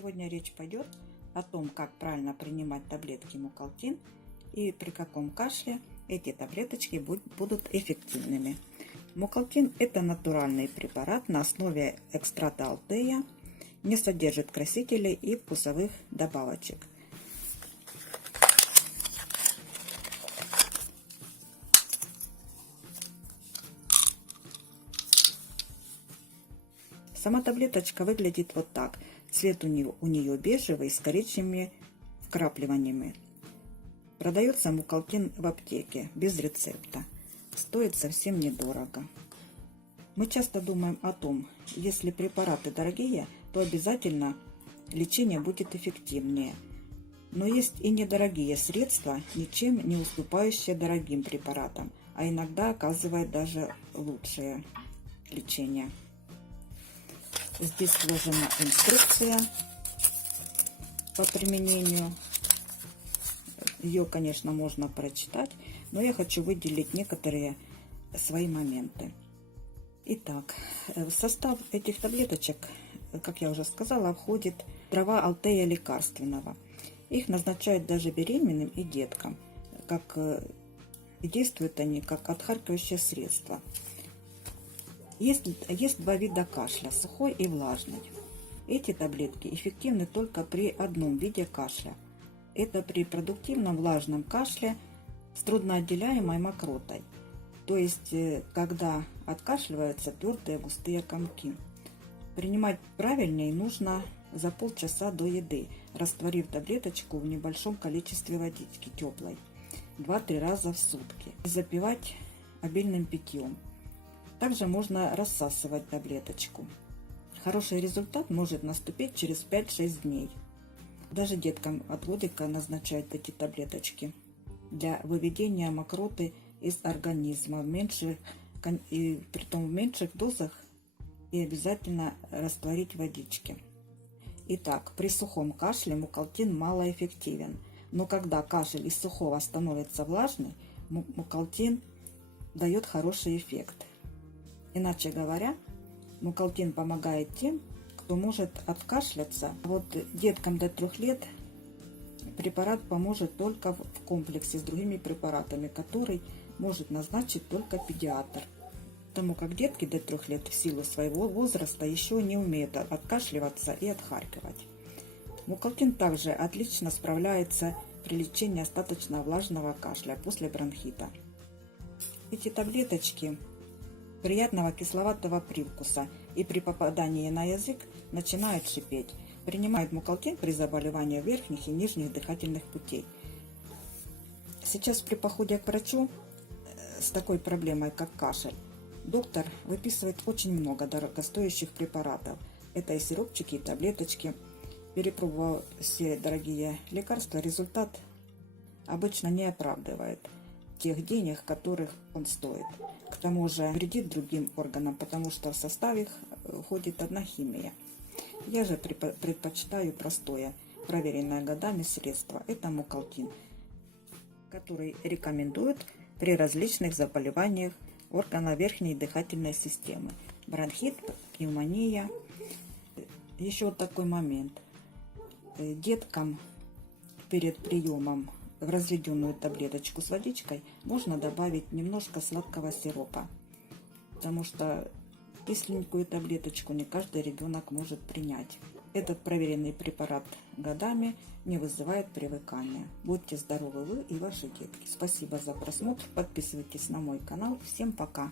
Сегодня речь пойдет о том, как правильно принимать таблетки Мукалтин и при каком кашле эти таблеточки будут эффективными. Мукалтин – это натуральный препарат на основе экстракта алтея, не содержит красителей и вкусовых добавочек. Сама таблеточка выглядит вот так. Цвет у нее бежевый с коричневыми вкрапливаниями. Продается Мукалтин в аптеке без рецепта. Стоит совсем недорого. Мы часто думаем о том, если препараты дорогие, то обязательно лечение будет эффективнее. Но есть и недорогие средства, ничем не уступающие дорогим препаратам, а иногда оказывают даже лучшее лечение. Здесь вложена инструкция по применению. Ее, конечно, можно прочитать, но я хочу выделить некоторые свои моменты. Итак, в состав этих таблеточек, как я уже сказала, входит трава алтея лекарственного. Их назначают даже беременным и деткам, и действуют они как отхаркивающее средство. Есть два вида кашля – сухой и влажный. Эти таблетки эффективны только при одном виде кашля. Это при продуктивном влажном кашле с трудноотделяемой мокротой. То есть, когда откашливаются твердые густые комки. Принимать правильнее нужно за полчаса до еды, растворив таблеточку в небольшом количестве водички теплой 2-3 раза в сутки. И запивать обильным питьем. Также можно рассасывать таблеточку. Хороший результат может наступить через 5-6 дней. Даже деткам от годика назначают эти таблеточки для выведения мокроты из организма притом в меньших дозах, и обязательно растворить в водичке. Итак, при сухом кашле Мукалтин малоэффективен, но когда кашель из сухого становится влажный, Мукалтин дает хороший эффект. Иначе говоря, Мукалтин помогает тем, кто может откашляться. Вот деткам до 3 лет препарат поможет только в комплексе с другими препаратами, который может назначить только педиатр. Потому как детки до 3 лет в силу своего возраста еще не умеют откашливаться и отхаркивать. Мукалтин также отлично справляется при лечении остаточно влажного кашля после бронхита. Эти таблеточки приятного кисловатого привкуса и при попадании на язык начинают шипеть. Принимают Мукалтин при заболевании верхних и нижних дыхательных путей. Сейчас при походе к врачу с такой проблемой, как кашель, доктор выписывает очень много дорогостоящих препаратов. Это и сиропчики, и таблеточки. Перепробовав все дорогие лекарства, результат обычно не оправдывает тех денег, которых он стоит. К тому же вредит другим органам, потому что в состав их входит одна химия. Я же предпочитаю простое, проверенное годами средство. Это Мукалтин, который рекомендуют при различных заболеваниях органа верхней дыхательной системы. Бронхит, пневмония. Еще вот такой момент. Деткам перед приемом в разведенную таблеточку с водичкой можно добавить немножко сладкого сиропа, потому что кисленькую таблеточку не каждый ребенок может принять. Этот проверенный препарат годами не вызывает привыкания. Будьте здоровы вы и ваши детки. Спасибо за просмотр. Подписывайтесь на мой канал. Всем пока!